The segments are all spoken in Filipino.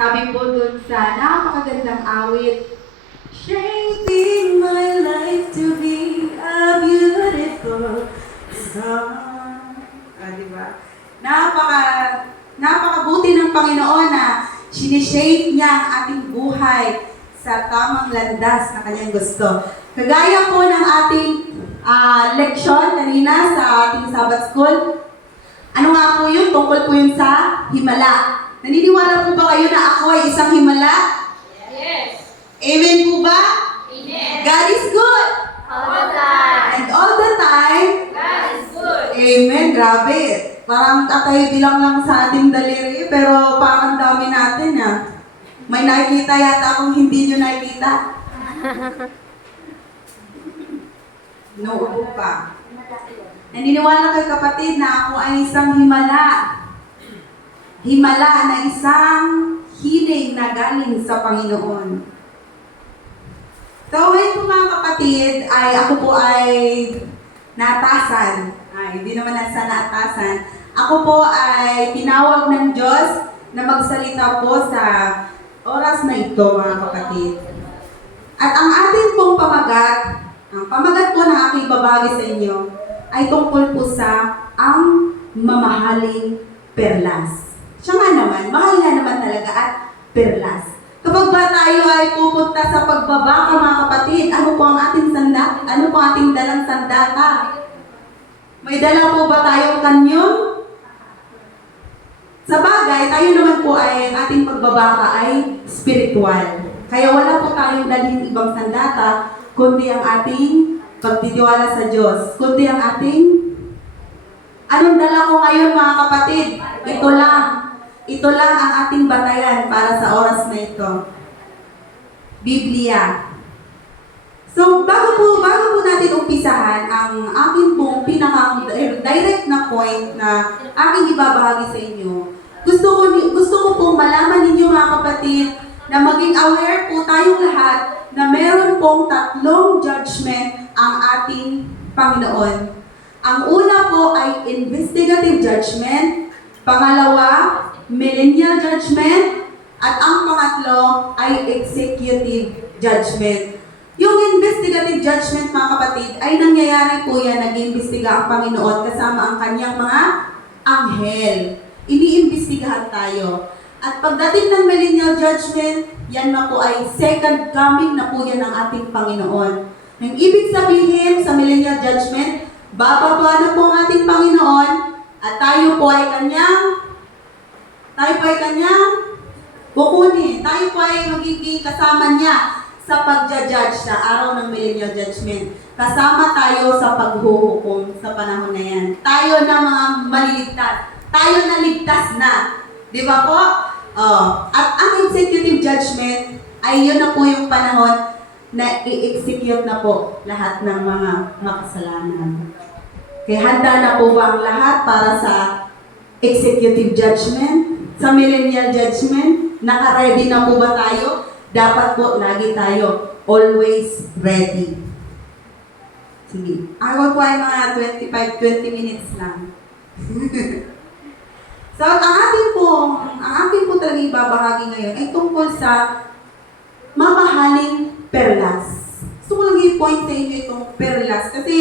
Sabi po dun sa napakagandang awit, shaping my life to be a beautiful song. Diba? Napakabuti ng Panginoon na sinishape niya ang ating buhay sa tamang landas na kanyang gusto. Kagaya po ng ating leksyon kanina sa ating Sabbath School, ano nga po yun? Tungkol po yun sa himala. Naniniwala po ba kayo na ako ay isang himala? Yes. Amen po ba? Amen. God is good. All the time. And all the time, God is good. amen. Grabe. Parang tatay bilang lang sa ating daliri, pero parang dami natin May nakikita yata akong hindi nyo nakikita. Inuubo pa. Naniniwala kayo kapatid na ako ay isang himala. Himala na isang hiling na galing sa Panginoon. So, ito mga kapatid, ako po ay natasan. Hindi naman nasa naatasan. Ako po ay tinawag ng Diyos na magsalita po sa oras na ito, mga kapatid. At ang ating pong ang pamagat po na aking babagi sa inyo, ay tungkol po sa ang mamahaling perlas. Siya nga naman, mahal nga naman talaga at perlas. Kapag ba tayo ay pupunta sa pagbabaka, mga kapatid, ano po ang ating sandata? Ano po ang ating dalang sandata? May dala po ba tayong kanyon? Sa bagay, tayo naman po ay ang ating pagbabaka ay spiritual. Kaya wala po tayong dalhin ibang sandata, kundi ang ating pagtitiwala sa Diyos. Kundi ang ating... Anong dala ko ngayon, mga kapatid? Ito lang. Ito lang ang ating batayan para sa oras na ito. Biblia. So, bago po natin umpisahan ang aking pong direct na point na aking ibabahagi sa inyo, gusto ko pong malaman ninyo, mga kapatid, na maging aware po tayong lahat na meron pong tatlong judgment ang ating Panginoon. Ang una po ay investigative judgment, pangalawa, millennial judgment, at ang pangatlo ay executive judgment. Yung investigative judgment, mga kapatid, ay nangyayari po yan, nag-iimbestiga ang Panginoon kasama ang kanyang mga anghel. Iniimbestigahan tayo. At pagdating ng millennial judgment, yan na po ay second coming na po yan ng ating Panginoon. Ang ibig sabihin sa millennial judgment, bababa na po ang ating Panginoon at tayo po ay kanyang kukunin. Tayo po ay magiging kasama niya sa pagja-judge sa araw ng millennial judgment. Kasama tayo sa paghuhukom sa panahon na yan. Tayo na mga maliligtas. Tayo na ligtas na. Di ba po? At ang executive judgment ay yun na po yung panahon na i-execute na po lahat ng mga makasalanan. Kaya handa na po ba ang lahat para sa executive judgment? Sa millennial judgment? Naka-ready na po ba tayo? Dapat po lagi tayo always ready. Sige. Ako po ay mga 25-20 minutes lang. So, ang aking po talaga ibabahagi ngayon ay tungkol sa mamahaling perlas. Gusto ko lang i-point sa inyo itong perlas kasi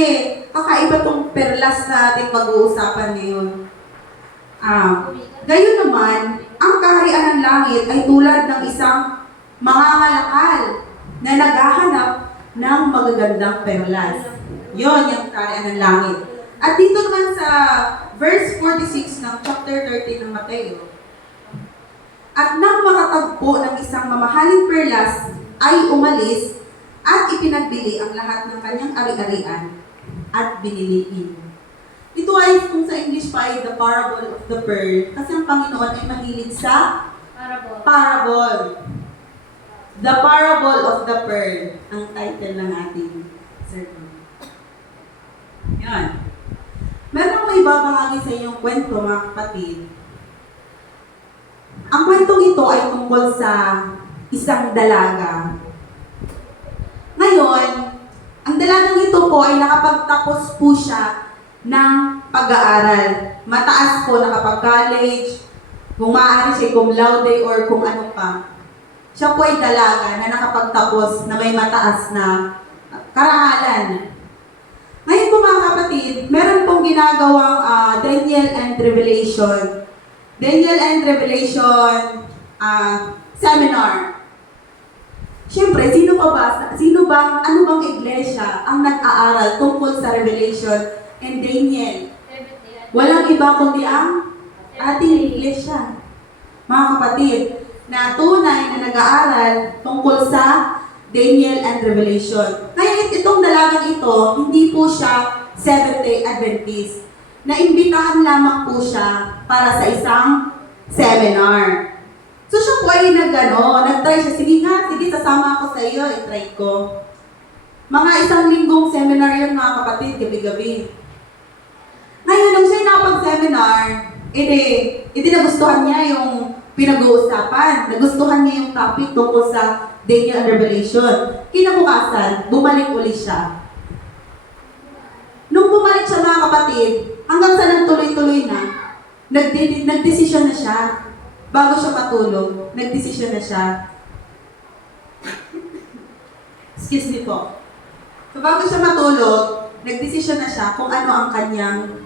kakaiba itong perlas na ating pag-uusapan ngayon. Gayon naman, ang kaharian ng langit ay tulad ng isang mangangalakal na naghahanap ng magagandang perlas. Yon yung kaharian ng langit. At dito naman sa verse 46 ng chapter 13 ng Mateo, at nang makatagpo ng isang mamahaling perlas, ay umalis at ipinagbili ang lahat ng kanyang ari-arian at biniliin. Ito ay kung sa English pa ay the parable of the pearl, kasi ang Panginoon ay mahilig sa parable. The parable of the pearl, ang title ng ating sermon. Yan. Meron akong ibabahagi sa inyong kwento, mga kapatid. Ang kwentong ito ay tungkol sa isang dalaga. Ngayon, ang dalagang ito po ay nakapagtapos po siya ng pag-aaral. Mataas po, nakapag-college, Kung maaari siya cum laude or kung ano pa. Siya po ay dalaga na nakapagtapos na may mataas na karangalan. Ngayon po mga kapatid, meron pong ginagawang Daniel and Revelation. Daniel and Revelation seminar. Siyempre, ano bang iglesia ang nag-aaral tungkol sa Revelation and Daniel? Walang iba kundi ang ating iglesia. Mga kapatid, na tunay na nag-aaral tungkol sa Daniel and Revelation. Ngayon, itong dalagang ito, hindi po siya Seventh-day Adventist. Naimbitahan lamang po siya para sa isang seminar. So siya po ay nag-try siya. Sige, sasama ako sa iyo, i-try ko. Mga 1 linggong seminar yan mga kapatid, gabi-gabi. Ngayon, nung siya napag-seminar, edi nagustuhan niya yung pinag-uusapan. Nagustuhan niya yung topic tungkol sa Daniel and Revelation. Kinabukasan, bumalik ulit siya. Nung bumalik siya mga kapatid, hanggang sa nagtuloy-tuloy na, nagdesisyon na siya. Bago siya matulog, nagdesisyon na siya. Excuse me po. So bago siya matulog, nagdesisyon na siya kung ano ang kanyang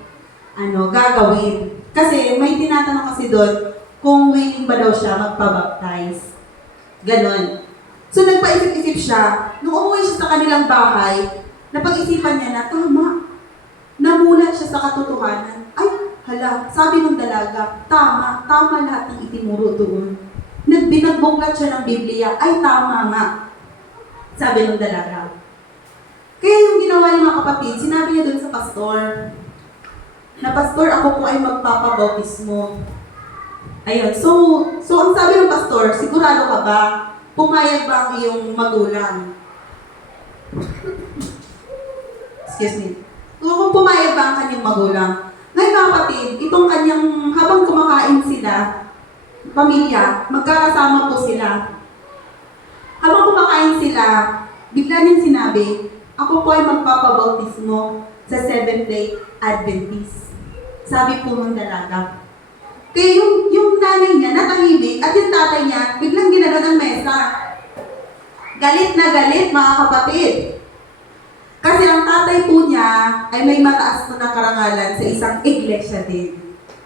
gagawin. Kasi may tinatanong kasi doon kung willing ba daw siya magpabaptize. Ganon. So nagpaisip-isip siya. Nung umuwi siya sa kanilang bahay, napag-isipan niya na tama. Namulat siya sa katotohanan. Ay, hala, sabi ng dalaga, tama lahat ng itinuro doon. Nagbinagbuklat siya ng Biblia, ay tama nga. Sabi ng dalaga. Kaya yung ginawa niya mga kapatid, sinabi niya doon sa pastor, na pastor, ako po ay magpapabautismo. Ayun, so ang sabi ng pastor, sigurado ka ba? Pumayag ba ang iyong magulang? Excuse me. Kung pumayag ba ang kanyang magulang? Ngayon mga kapatid, itong kanyang, habang kumakain sila, pamilya, magkakasama po sila. Habang kumakain sila, bigla niyang sinabi, ako po ay magpapabautismo sa Seventh-day Adventist. Sabi po ng dalaga. Kaya yung nanay niya natahimik at yung tatay niya biglang ginano ng mesa. Galit na galit mga kapatid. Kasi ang tatay po niya ay may mataas po na karangalan sa isang iglesia din.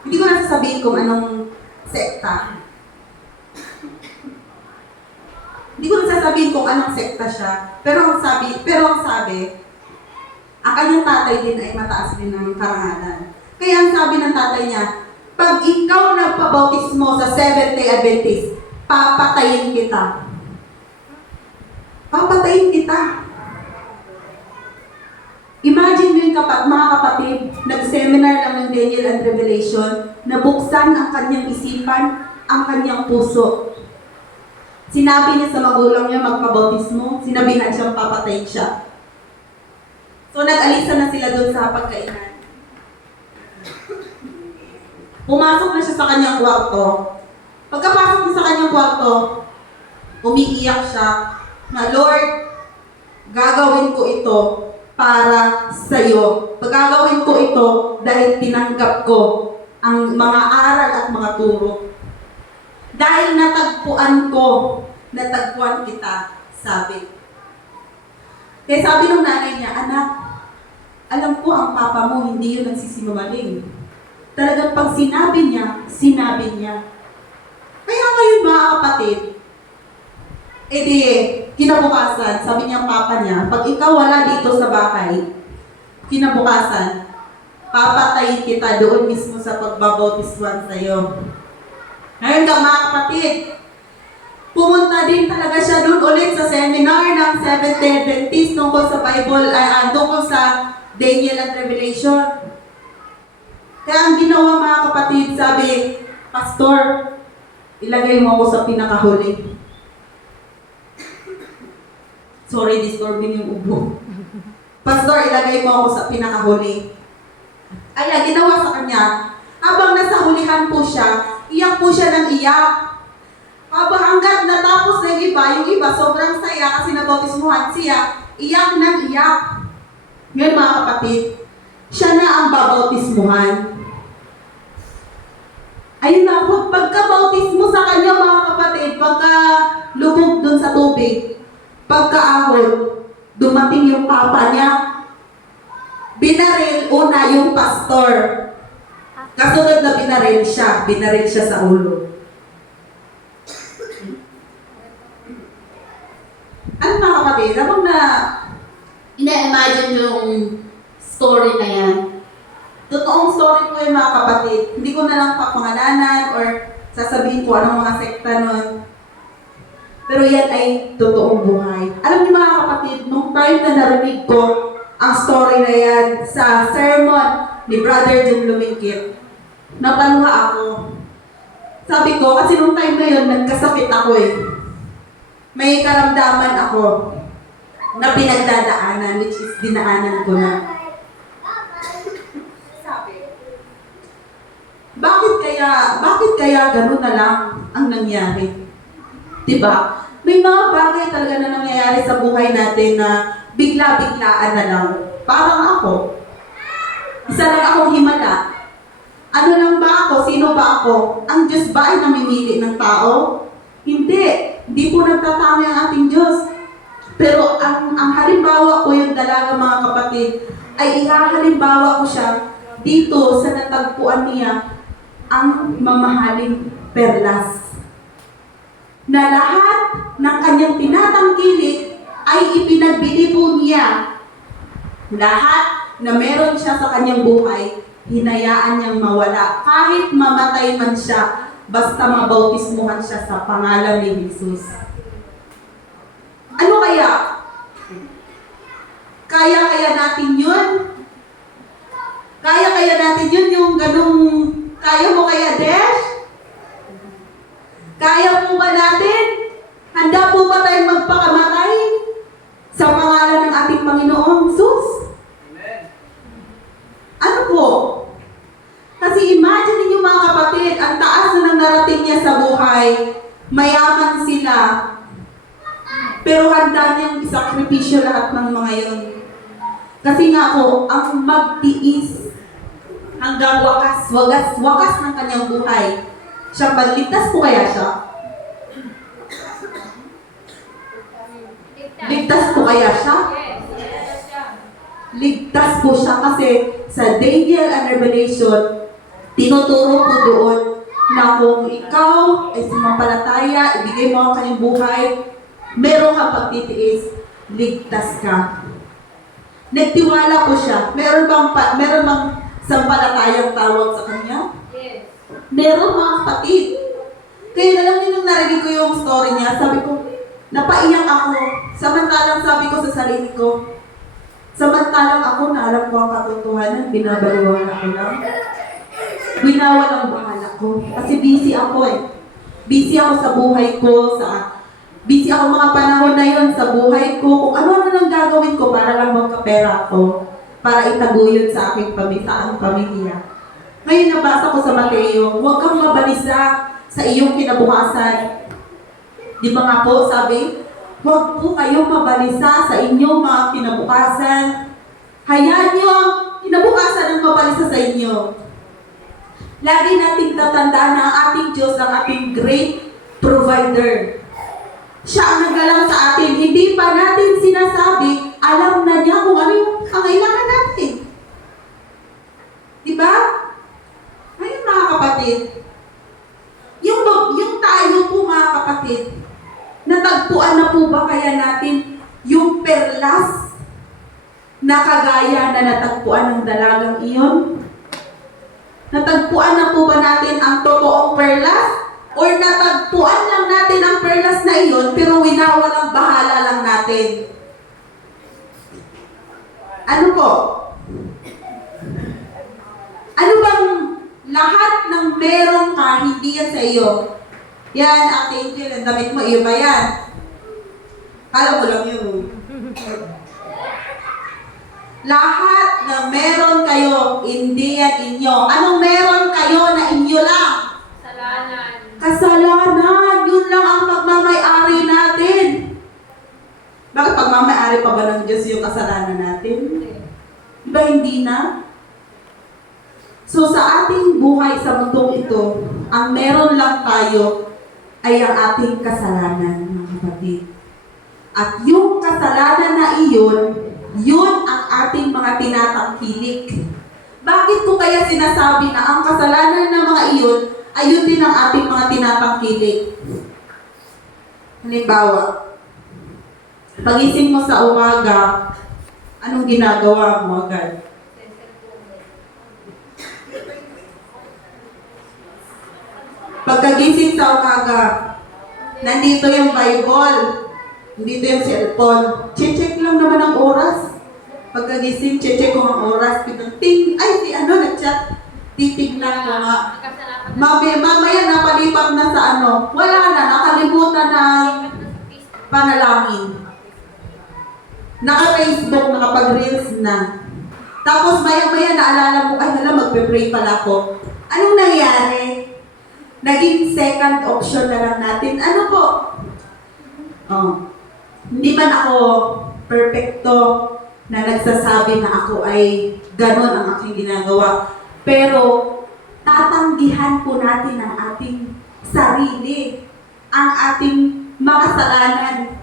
Hindi ko na sasabihin kung anong sekta. Hindi ko na sasabihin kung anong sekta siya. Pero ang sabi, ang kanyang tatay din ay mataas din ng karangalan. Kaya ang sabi ng tatay niya, pag ikaw nagpabautismo sa Seventh-day Adventist, papatayin kita. Papatayin kita. Imagine yun kapag mga kapatid, nag-seminar lang ng Daniel and Revelation, nabuksan ang kanyang isipan, ang kanyang puso. Sinabi niya sa magulang niya magpabautismo, sinabi na siyang papatayin siya. So nag-alisa na sila doon sa pagkainan. Pumasok na siya sa kanyang kwarto. Pagkapasok niya sa kanyang kwarto, umiiyak siya na, Lord, gagawin ko ito para sa iyo. Pagagawin ko ito dahil tinanggap ko ang mga aral at mga turo. Dahil natagpuan kita, sabi. Kaya sabi ng nanay niya, anak, alam ko ang papa mo, hindi yun nagsisinungaling. Talagang pag sinabi niya. Kaya ngayon mga kapatid, kinabukasan, sabi niya papa niya, pag ikaw wala dito sa bahay, kinabukasan, papatayin kita doon mismo sa pagbabautiswan sa'yo. Ngayon ka mga kapatid, pumunta din talaga siya doon ulit sa seminar ng Seventh-day Adventist tungkol sa Bible, tungkol sa Daniel and Revelation. Kaya ang ginawa mga kapatid, sabi, Pastor, ilagay mo ako sa pinakahuli. Sorry, disturbing yung ubo. Pastor, ilagay mo ako sa pinakahuli. Ay, ginawa sa kanya. Habang nasa hulihan po siya, iyak po siya ng iyak. Habang hanggat natapos na yung iba sobrang saya kasi nabautismuhan siya, iyak ng iyak. Ngayon mga kapatid, siya na ang babautismuhan. Ayun na, pagka-bautismo sa kanya mga kapatid, pagka lubog dun sa tubig, pagkaahon, dumating yung papa niya, binaril una yung pastor. Kasunod na binaril siya sa ulo. Ano mga kapatid, habang na ina-imagine yung story na yan, totoong story ko yung mga kapatid, hindi ko na lang papangalanan or sasabihin ko anong mga sekta nun. Pero yan ay totoong buhay. Alam niyo mga kapatid, nung time na narinig ko ang story na yan sa sermon ni Brother Jim Lumingkit, napaluha ako. Sabi ko, kasi nung time na yun, nagkasakit ako eh. May karamdaman ako na pinagdadaanan, which is dinaanan ko na. Bakit kaya ganun na lang ang nangyari? Diba? May mga bagay talaga na nangyayari sa buhay natin na bigla-biglaan na lang. Parang ako. Isa lang akong himala. Ano lang ba ako? Sino ba ako? Ang Diyos ba ay namimili ng tao? Hindi. Hindi po nagtatama ang ating Diyos. Pero ang halimbawa ko yung dalaga mga kapatid, ay ihahalimbawa ko siya dito sa natagpuan niya ang mamahaling perlas. Na lahat ng kanyang tinatangkilik ay ipinagbili po niya. Lahat na meron siya sa kanyang buhay, hinayaan niyang mawala. Kahit mamatay man siya, basta mabautismuhan siya sa pangalan ni Jesus. Ano kaya? Kaya natin yun? Kaya natin yun yung ganung, kaya mo kaya, Desh? Kaya po ba natin? Handa po ba tayong magpakamatay sa pangalan ng ating Panginoong Jesus? Ano po? Kasi imagine niyo mga kapatid, ang taas na ng narating niya sa buhay, mayaman sila, pero handa niyang isakripisyo lahat ng mga yun. Kasi nga po, ang magtiis hanggang wakas ng kanyang buhay, siya magligtas po kaya siya? Ligtas po kaya siya? Ligtas po siya kasi sa Daniel and Revelation, tinuturo po doon na kung ikaw ay sumampalataya, ibigay mo ang kanyang buhay, meron kang pagtitiis, ligtas ka. Nagtiwala po siya. Meron bang sampalatayang tawag sa kanya? Yes. Meron mga kapatid. Kaya na lang nung narinig ko yung story niya, sabi ko, napaiyak ako. Samantalang sabi ko sa sarili ko, samantalang ako na alam ko ang katotohanan, binabaliwala ko lang. Winawalang bahala ko. Kasi busy ako eh. Busy ako sa buhay ko, busy ako mga panahon na yon sa buhay ko, kung ano lang gagawin ko para lang magkapera ako, para itaguyod sa aking pamilya. Ngayon nabasa ko sa Mateo, huwag kang mabalisa sa iyong kinabukasan. Di ba nga po sabi, huwag po kayong mabalisa sa inyong mga kinabukasan. Hayaan nyo ang kinabukasan ng mabalisa sa inyo. Lagi nating tatandaan na ang ating Diyos ang ating great provider. Siya ang naglalang sa atin. Hindi pa natin sinasabi, alam na niya kung ano yung kailangan natin. Diba? Ayun mga kapatid. Yung tayo po mga kapatid, natagpuan na po ba kaya natin yung perlas na kagaya na natagpuan ng dalagang iyon? Natagpuan na po ba natin ang totoong perlas? Or natagpuan lang natin ang perlas na iyon, pero winawalang bahala lang natin? Ano po? Ano bang lahat ng meron ka, hindi yan sa iyo? Yan, Ate Angel, ang damit mo, iyo ba yan? Kala mo lang yun. Lahat ng meron kayo, hindi yan inyo. Anong meron kayo na inyo lang? Kasalanan. Kasalanan, yun lang ang pagmamay-ari natin. Bakit pagmamay-ari pa ba ng Diyos yung kasalanan natin? Diba hindi na? So sa ating buhay sa mundong ito, ang meron lang tayo ay ang ating kasalanan, mga kapatid. At yung kasalanan na iyon, yun ang ating mga tinatangkilik. Bakit ko kaya sinasabi na ang kasalanan ng mga iyon ay yun din ang ating mga tinatangkilik? Halimbawa, pagising mo sa umaga, anong ginagawa mo agad? Pagkagising sa umaga, nandito yung Bible, nandito yung cellphone. Check lang naman ang oras. Pagkagising, check ko ang oras. Ting, ay, si ano, nag-chat. Titignan ko nga. Mamaya napalipat na sa ano. Wala na, nakalimutan na panalangin. Naka-Facebook, nakapag-reels na. Tapos maya-maya naalala mo, ay hala, magpe-pray pala ako. Anong nangyari? Naging second option na lang natin. Ano po? Oh, hindi man ako perfecto na nagsasabi na ako ay ganon ang aking ginagawa. Pero tatanggihan po natin ang ating sarili, ang ating makasalanan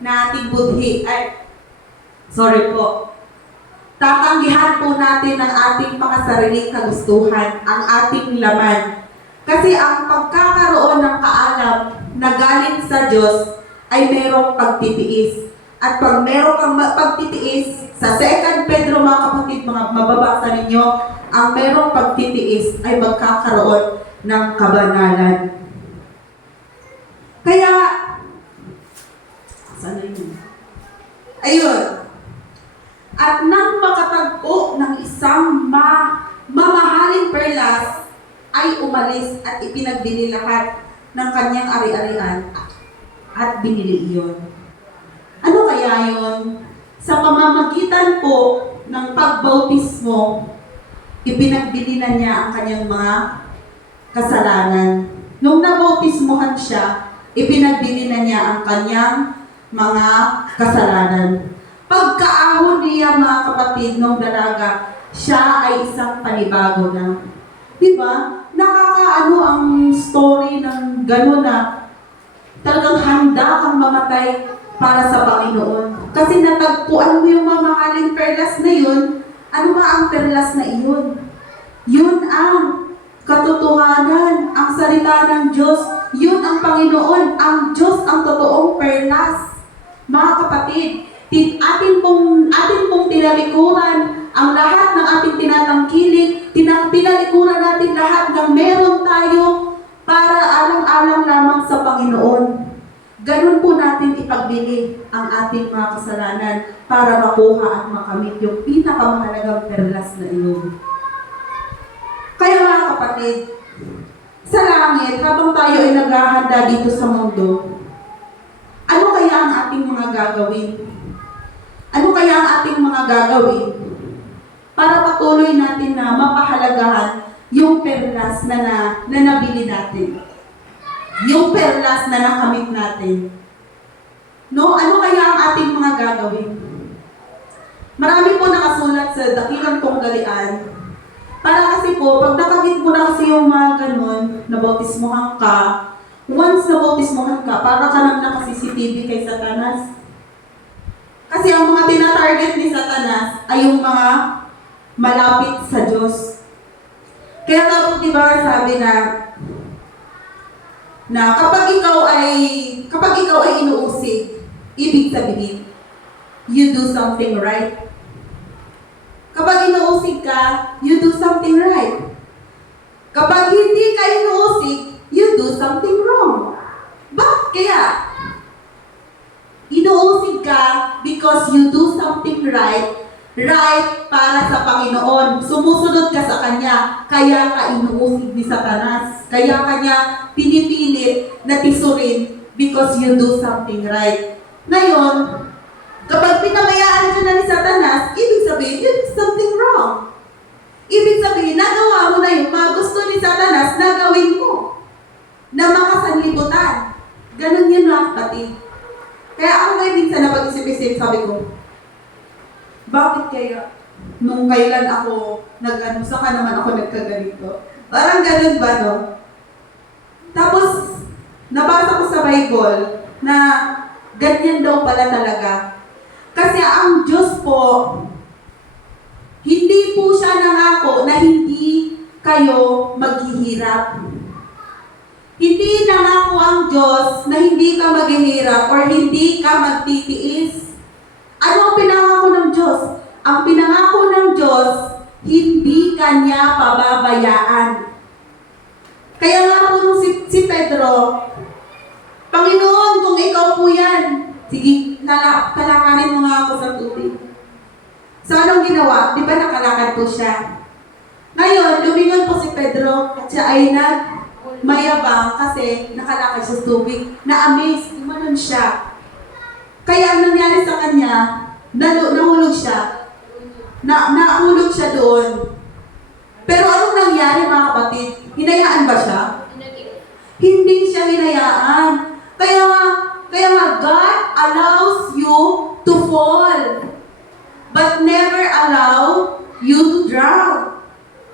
na ating budhi. Sorry po. Tatanggihan po natin ang ating makasariling kagustuhan, ang ating laman. Kasi ang pagkakaroon ng kaalam na galing sa Diyos ay merong pagtitiis. At pag merong kang pagtitiis, sa 2 Pedro mga kapatid, mga mababasa ninyo, ang merong pagtitiis ay magkakaroon ng kabanalan. Kaya, sana yun? Ayun. At nang makatagpo ng isang mamahaling perlas, ay umalis at ipinagbili lahat ng kanyang ari-arian at binili iyon. Ano kaya yun? Sa pamamagitan po ng pagbautismo, ipinagbili na niya ang kanyang mga kasalanan. Nung nabautismohan siya, ipinagbili na niya ang kanyang mga kasalanan. Pagkaahon niya mga kapatid nung dalaga, siya ay isang panibago na. Diba? Nakakaano ang story ng gano'n na talagang handa kang mamatay para sa Panginoon. Kasi natagpuan mo yung mamahaling perlas na yun. Ano ba ang perlas na iyon? Yun ang katotohanan, ang salita ng Diyos. Yun ang Panginoon, ang Diyos ang totoong perlas. Mga kapatid, atin pong tinalikuran ang lahat ng ating tinatangkilik, tinalikuran natin lahat ng meron tayo para alang-alang lamang sa Panginoon. Ganun po natin ipagbili ang ating mga kasalanan para makuha at makamit yung pinakamahalagang perlas na iyon. Kaya mga kapatid, sa langit, habang tayo ay naghahanda dito sa mundo, ano kaya ang ating mga gagawin? Ano kaya ang ating mga gagawin para patuloy natin na mapahalagahan yung perlas na nabili natin? Yung perlas na nakamit natin. No? Ano kaya ang ating mga gagawin? Marami po nakasulat sa Dakilang Tunggalian. Para kasi po, pag nakamit mo na kasi yung mga ganun, nabautismohan ka, once nabautismohan ka, para ka nang naka-CCTV kay Satanas. Kasi ang mga tinatarget ni Satanas ay yung mga malapit sa Diyos. Kaya nga po, diba, sabi na kapag ikaw ay inuusig, ibig sabihin, you do something right. Kapag inuusig ka, you do something right. Kapag hindi ka inuusig, you do something wrong. Bakit kaya? Inuusig ka because you do something right para sa Panginoon. Sumusunod ka sa Kanya, kaya ka inuusig ni Satanas. Kaya Kanya pinipilit na tisurin because you do something right. Ngayon, kapag pinabayaan ka na ni Satanas, ibig sabihin, you did something wrong. Ibig sabihin, nagawa mo na yung mga gusto ni Satanas na gawin mo. Na makasanlibutan. Ganun yun mga kapatid. Kaya ako ngayon minsan na pag-isip-isip, sabi ko, bakit kaya nung kailan ako saka naman ako nagkaganito? Parang ganun ba, no? Tapos, nabasa ko sa Bible na ganyan daw pala talaga. Kasi ang Diyos po, hindi po siya nangako na hindi kayo maghihirap. Hindi nangako ang Diyos na hindi ka maghihirap or hindi ka magtitiis. Ano ang pinangako ng Diyos? Ang pinangako ng Diyos, hindi kanya pababayaan. Kaya nga po nung si Pedro, Panginoon, kung ikaw po yan, sige, talakarin mo nga ako sa tubig. So anong ginawa? Di ba nakalakad po siya? Ngayon, lumingon po si Pedro at siya ay mayabang kasi nakalakad siya sa tubig. Na-amaze, umanon siya. Kaya ang nangyari sa kanya, nahulog siya. Nahulog siya doon. Pero anong nangyari mga kapatid? Hinayaan ba siya? Hindi siya hinayaan. Kaya nga God allows you to fall, but never allow you to drown.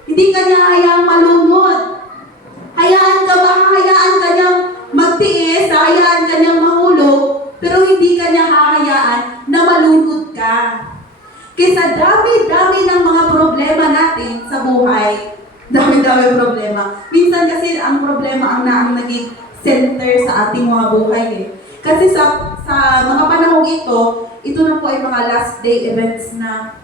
Hindi kanya hayaang malunod. Hayaan ka niyang magtiis, hayaan ka niyang mahulog, pero hindi kanya hahayaan na malunod ka. Kaysa dami-dami ng mga problema natin sa buhay, dami-dami problema. Minsan kasi ang problema ang naging center sa ating mga buhay eh. Kasi sa mga panahong ito na po ay mga last day events na.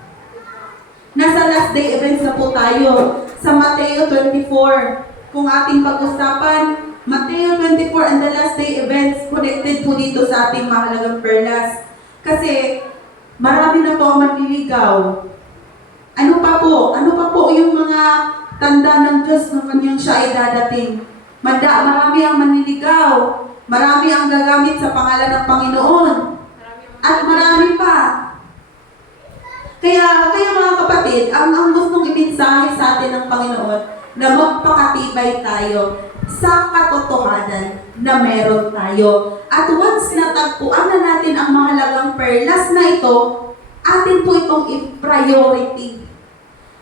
Nasa last day events na po tayo. Sa Mateo 24, kung ating pag-usapan, Mateo 24 and the last day events, connected po dito sa ating mahalagang perlas. Kasi marami na po ang manliligaw. Ano pa po yung mga tanda ng Diyos ng kanyang siya ay dadating? Marami ang manliligaw. Marami ang gagamit sa pangalan ng Panginoon. At marami pa. Kaya mga kapatid, ang gustong imensahe sa atin ng Panginoon na magpakatibay tayo sa katotohanan na meron tayo. At once natagpuan na natin ang mahalagang perlas na ito, atin po itong i-priority.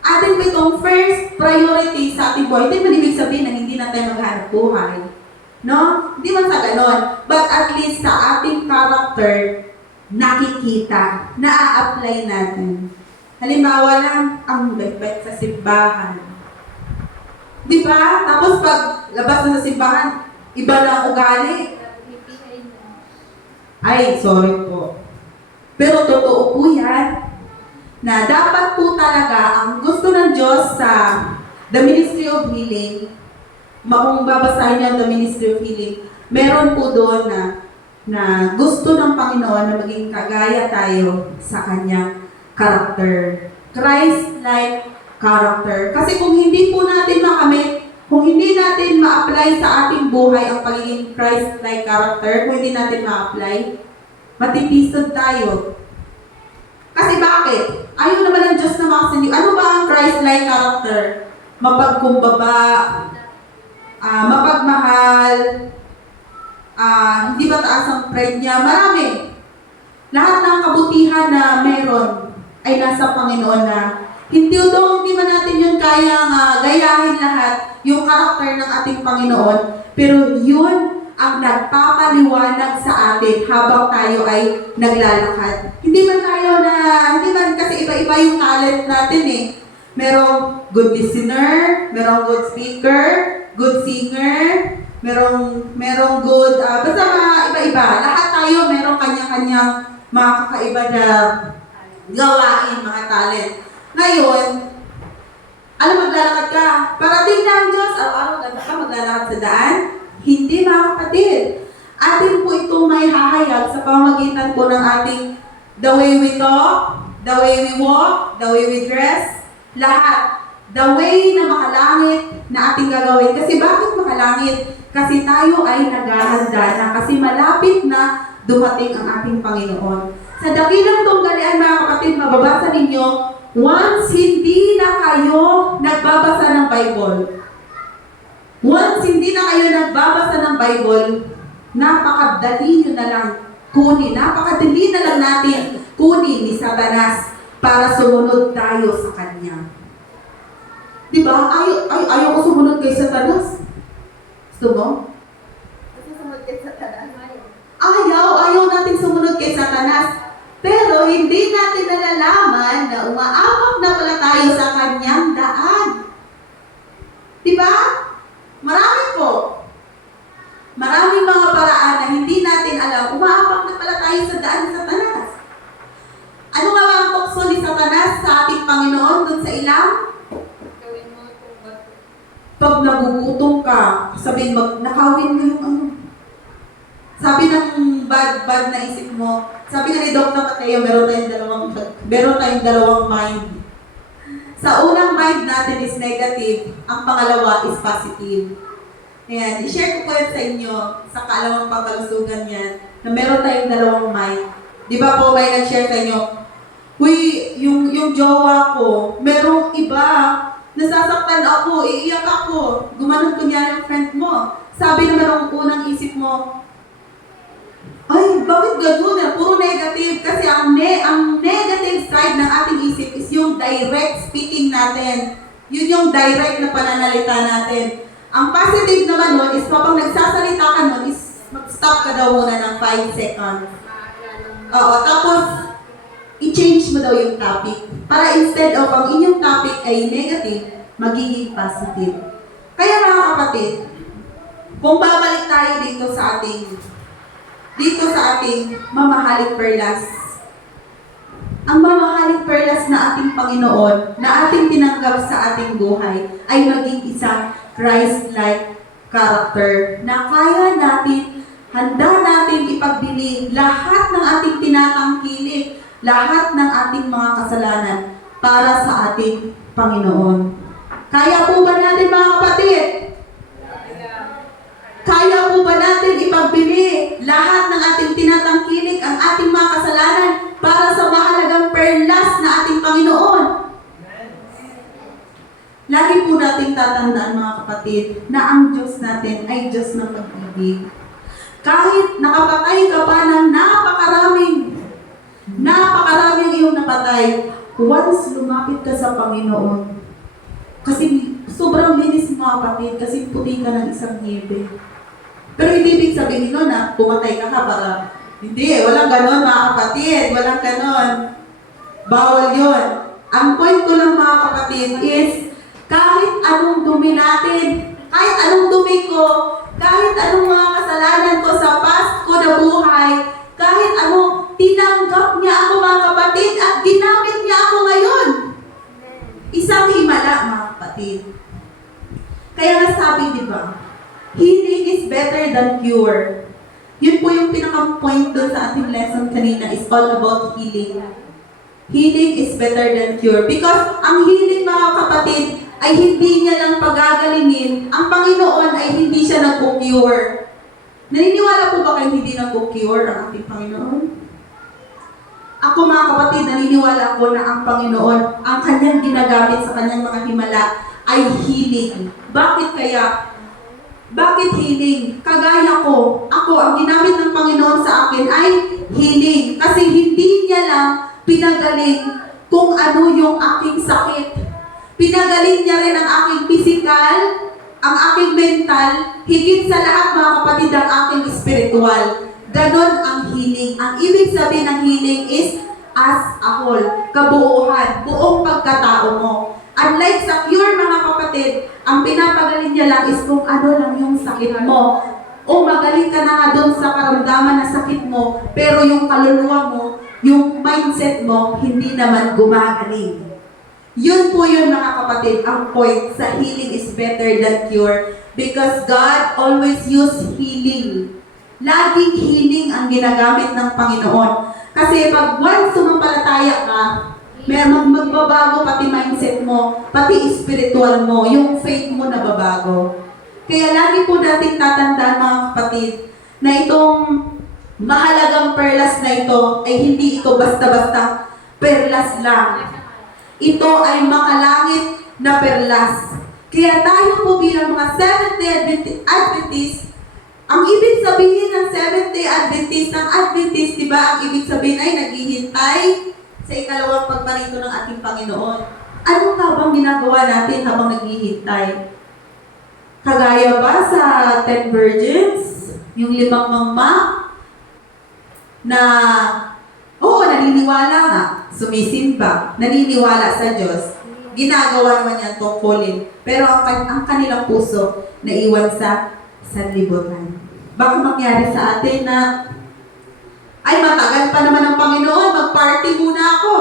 Atin po itong first priority sa ating buhay. Hindi man ibig sabihin na hindi na tayo maghanap buhay. No? Hindi man sa ganon. But at least sa ating character, nakikita, na-apply natin. Halimbawa lang, ang bait-bait sa simbahan. Di ba? Tapos pag labas na sa simbahan, iba na ang ugali. Ay, sorry po. Pero totoo po yan, na dapat po talaga ang gusto ng Diyos sa The Ministry of Healing, kung babasahin niyo The Ministry of Healing, meron po doon na gusto ng Panginoon na maging kagaya tayo sa kanyang character. Christ-like character. Kasi kung hindi po natin makamit, kung hindi natin ma-apply sa ating buhay ang pagiging Christ-like character, kung hindi natin ma-apply, matitisod tayo. Kasi bakit? Ayaw naman ng Diyos na makasindi. Ano ba ang Christ-like character? Mapagkumbaba, mapagmahal, hindi mataas ang pride niya. Marami. Lahat ng kabutihan na meron ay nasa Panginoon na hindi man natin yun kayang gayahin lahat yung karakter ng ating Panginoon, pero yun ang nagpapaliwanag sa atin habang tayo ay naglalakad. Hindi man kasi iba-iba yung talent natin eh. Merong good listener, merong good speaker, good singer, merong good, basta iba-iba. Lahat tayo merong kanya-kanyang mga kakaiba na gawain, mga talent. Ngayon, maglalakad ka. Parating na ang Diyos, araw-araw ka maglalakad sa daan? Hindi, mga kapatid. Atin po itong may hahayag sa pamamagitan po ng ating the way we talk, the way we walk, the way we dress, lahat. The way na makalangit na ating gagawin. Kasi bakit makalangit? Kasi tayo ay naghahanda na. Kasi malapit na dumating ang ating Panginoon. Sa dakilang tunggalian, mga kapatid, mababasa ninyo, once hindi na kayo nagbabasa ng Bible, once hindi na kayo nagbabasa ng Bible, napakadali nyo na lang kunin, napakadali na lang natin kunin ni Satanas para sumunod tayo sa Kanya. Diba? Ayaw ko sumunod kay Satanas. Gusto mo? Ayaw natin sumunod kay Satanas. Pero hindi natin nalalaman na umaabot na pala tayo sa kanyang daan. Diba? Marami po. Maraming mga paraan na hindi natin alam, umaabot na pala tayo sa daan ni Satanas. Ano nga ba ang tukso ni Satanas sa ating Panginoon dun sa ilang? Gawin mo itong bato. Pag nagugutom ka, sabihin nakawin mo yung ano. Sabi ng bad na isip mo, sabi nga ni Dr. Mateo, meron tayong dalawang mind. Sa unang mind natin is negative, ang pangalawa is positive. Ayan, i-share ko po yan sa inyo sa kaalawang pagkalusugan yan, na meron tayong dalawang mind. Di ba po may nag-share sa inyo, yung jowa ko, merong iba, nasasaktan ako, iiyak ako, gumanon kunyari yung friend mo. Sabi naman ang unang isip mo, ay, bakit gano'n? Puro negative. Kasi ang negative side ng ating isip is yung direct speaking natin. Yun yung direct na pananalita natin. Ang positive naman nun is kapag nagsasalita ka nun is mag-stop ka daw muna ng 5 seconds. Oo, tapos i-change mo daw yung topic. Para instead of ang inyong topic ay negative, magiging positive. Kaya mga kapatid, kung babalik tayo dito sa ating mamahaling perlas. Ang mamahaling perlas na ating Panginoon, na ating tinanggap sa ating buhay, ay maging isang Christ-like character na kaya natin, handa natin ipagbili lahat ng ating tinatangkilik, lahat ng ating mga kasalanan para sa ating Panginoon. Kaya po ba natin mga kapatid? Kaya po ba natin ipagbili lahat ng ating tinatangkilik, ang ating mga kasalanan para sa mahalagang perlas na ating Panginoon? Lagi po nating tatandaan mga kapatid na ang Diyos natin ay Diyos ng pag-ibig. Kahit nakapatay ka pa ng napakaraming iyong napatay, once lumapit ka sa Panginoon, kasi sobrang linis mga kapatid, kasi puti ka ng isang niebe. Pero hindi ibig sabihin nun na pumatay ka para, hindi, walang ganon mga kapatid, walang ganon. Bawal yun. Ang point ko lang mga kapatid is, kahit anong dumi natin, kahit anong dumi ko, kahit anong mga kasalanan ko sa past ko na buhay, kahit anong tinanggap niya ako mga kapatid at ginamit niya ako ngayon. Isang himala mga kapatid. Kaya nga sabi, di ba? Healing is better than cure. Yun po yung pinaka-point doon sa ating lesson kanina is all about healing. Healing is better than cure. Because ang healing mga kapatid ay hindi niya lang pagagalingin. Ang Panginoon ay hindi siya nag-cure. Naniniwala po ba kayo hindi nag-cure ang ating Panginoon? Ako mga kapatid, naniniwala ako na ang Panginoon, ang kanyang ginagamit sa kanyang mga himala ay healing. Bakit kaya? Bakit healing? Kagaya ko, ako, ang ginamit ng Panginoon sa akin ay healing. Kasi hindi niya lang pinagaling kung ano yung aking sakit. Pinagaling niya rin ang aking physical, ang aking mental, higit sa lahat mga kapatid ang aking spiritual. Ganon ang healing. Ang ibig sabihin ng healing is as a whole, kabuuan, buong pagkatao mo. Unlike sa cure mga kapatid, ang pinapagaling niya lang is kung ano lang yung sakit mo. O magaling ka na nga doon sa karamdaman na sakit mo, pero yung kaluluwa mo, yung mindset mo, hindi naman gumagaling. Yun po yun mga kapatid, ang point sa healing is better than cure because God always use healing. Laging healing ang ginagamit ng Panginoon. Kasi pag once sumampalataya ka, magbabago pati mindset mo, pati spiritual mo, yung faith mo nababago. Kaya lagi po natin tatandaan mga kapatid, na itong mahalagang perlas na ito, ay hindi ito basta-basta perlas lang. Ito ay makalangit na perlas. Kaya tayo po bilang mga Seventh-day Adventist, ang ibig sabihin ng Seventh-day Adventist, ng Adventist, di ba, ang ibig sabihin ay naghihintay sa ikalawang pagparito ng ating Panginoon. Ano nga bang ginagawa natin habang naghihintay? Kagaya ba sa 10 virgins? Yung 5 mama na, oo, naniniwala nga, sumisimba, naniniwala sa Diyos, ginagawa naman yan tungkulin. Pero ang kanilang puso naiwan sa sanlibutan. Baka mangyari sa atin na, ay matagal pa naman ang Panginoon, mag-party muna ako.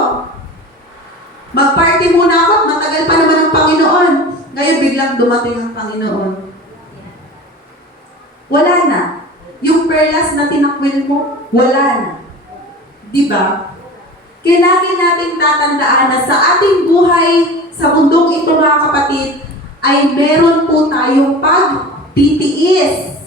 Mag-party muna ako at matagal pa naman ang Panginoon. Ngayon biglang dumating ang Panginoon. Wala na. Yung perlas na tinakwil mo, wala na. Diba? Kaya lagi nating tatandaan na sa ating buhay, sa mundong ito mga kapatid, ay meron po tayong pagtitiis.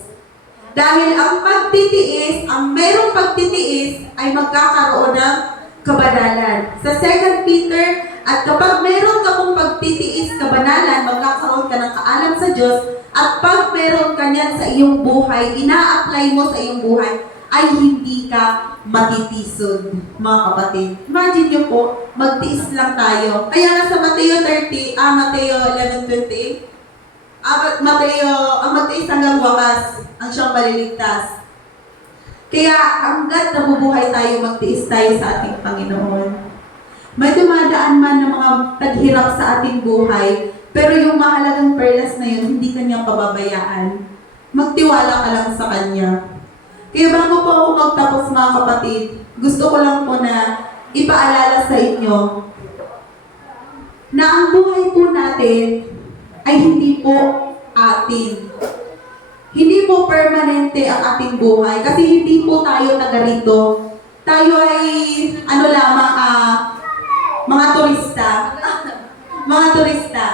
Dahil ang pagtitiis, ang merong pagtitiis ay magkakaroon ng kabanalan. Sa 2 Peter, at kapag meron ka pong pagtitiis, kabanalan, magkakaroon ka ng kaalam sa Diyos, at pag meron ka niyan sa iyong buhay, ina-apply mo sa iyong buhay, ay hindi ka matitisod, mga kapatid. Imagine nyo po, magtiis lang tayo. Kaya nga sa Mateo 11:28, ang magtiis hanggang wakas, ang siyang maliligtas. Kaya hanggat nabubuhay tayo, magtiis tayo sa ating Panginoon. May dumadaan man ng mga taghirap sa ating buhay, pero yung mahalagang perlas na yun, hindi kanya pababayaan. Magtiwala ka lang sa Kanya. Kaya bago po ako magtapos mga kapatid, gusto ko lang po na ipaalala sa inyo na ang buhay po natin ay hindi po atin. Hindi po permanente ang ating buhay kasi hindi po tayo taga rito. Tayo ay mga turista. Mga turista.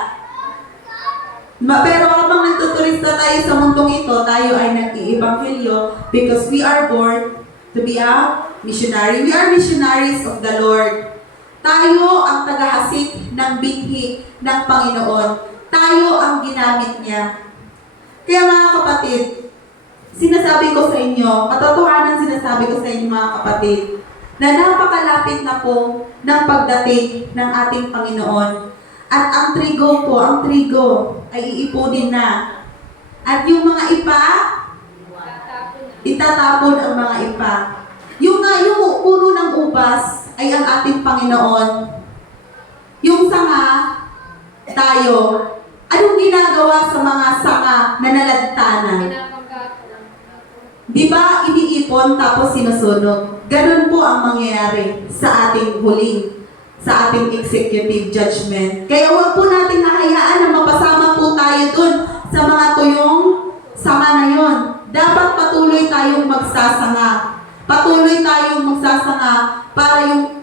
Pero habang nagtuturista tayo sa mundong ito, tayo ay nag-iibanghelyo because we are born to be a missionary. We are missionaries of the Lord. Tayo ang tagahasik ng binhi ng Panginoon. Tayo ang ginamit niya. Kaya mga kapatid, sinasabi ko sa inyo, katotohanan sinasabi ko sa inyo mga kapatid, na napakalapit na po ng pagdating ng ating Panginoon. At ang trigo ay iipunin na. At yung mga ipa, itatapon ang mga ipa. Yung puno ng ubas ay ang ating Panginoon. Yung sanga, tayo. Anong ginagawa sa mga sanga na nalantanan? Di ba iniipon tapos sinusunog? Ganun po ang mangyayari sa ating sa ating executive judgment. Kaya huwag po natin nahayaan na mapasama po tayo dun sa mga tuyong sanga na yon. Dapat patuloy tayong magsasanga. Patuloy tayong magsasanga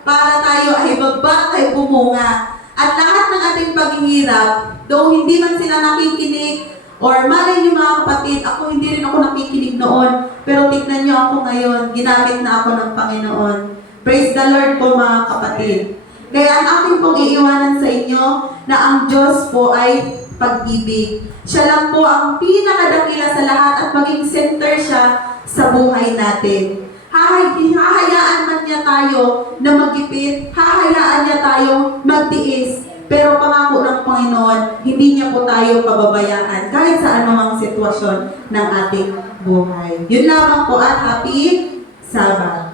para tayo ay magbat ay bumunga. At lahat ng ating paghihirap, though hindi man sila nakikinig, or malay niyo mga kapatid, ako hindi rin ako nakikinig noon, pero tignan niyo ako ngayon, ginamit na ako ng Panginoon. Praise the Lord po mga kapatid. Kaya ang aking pong iiwanan sa inyo na ang Diyos po ay pag-ibig. Siya lang po ang pinakadakila sa lahat at maging center siya sa buhay natin. Hahayaan man niya tayo na magipit, hahayaan niya tayo magtiis, pero pangako ng Panginoon, hindi niya po tayo pababayaan kahit sa anumang sitwasyon ng ating buhay. Yun lamang po at happy Sabbath.